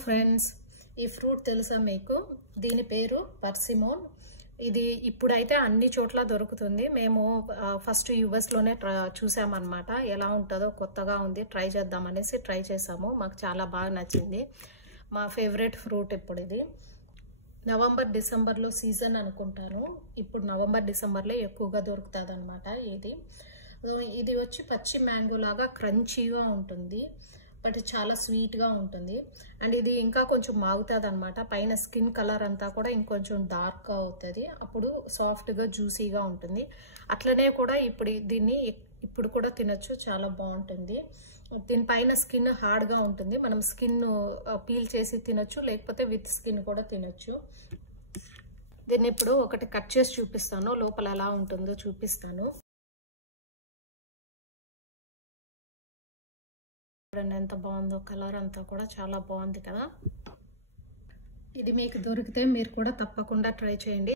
Friends, ఈ fruit తెలుసా మీకు? దీని పేరు పర్సిమోన్. ఇది ఇప్పుడైతే అన్ని చోట్ల దొరుకుతుంది. మేము ఫస్ట్ యుఎస్లోనే చూసామన్నమాట. ఎలా ఉంటుందో కొత్తగా ఉంది, ట్రై చేద్దామనేసి ట్రై చేసాము. మాకు చాలా బాగా నచ్చింది. మా ఫేవరెట్ ఫ్రూట్ ఇప్పుడు ఇది. నవంబర్ డిసెంబర్లో సీజన్ అనుకుంటాను. ఇప్పుడు నవంబర్ డిసెంబర్లో ఎక్కువగా దొరుకుతుంది అనమాట. ఇది వచ్చి పచ్చి మ్యాంగో లాగా క్రంచీగా ఉంటుంది, బట్ చాలా స్వీట్గా ఉంటుంది. అండ్ ఇది ఇంకా కొంచెం మాగుతుంది అనమాట. పైన స్కిన్ కలర్ అంతా కూడా ఇంకొంచెం డార్క్గా అవుతుంది. అప్పుడు సాఫ్ట్గా జ్యూసీగా ఉంటుంది. అట్లనే కూడా దీన్ని ఇప్పుడు కూడా తినొచ్చు, చాలా బాగుంటుంది. దీనిపైన స్కిన్ హార్డ్గా ఉంటుంది. మనం స్కిన్ పీల్ చేసి తినొచ్చు, లేకపోతే విత్ స్కిన్ కూడా తినొచ్చు. దీన్ని ఇప్పుడు ఒకటి కట్ చేసి చూపిస్తాను, లోపల ఎలా ఉంటుందో చూపిస్తాను. ఎంత బాగుందో, కలర్ అంతా కూడా చాలా బాగుంది కదా. ఇది మీకు దొరికితే మీరు కూడా తప్పకుండా ట్రై చేయండి.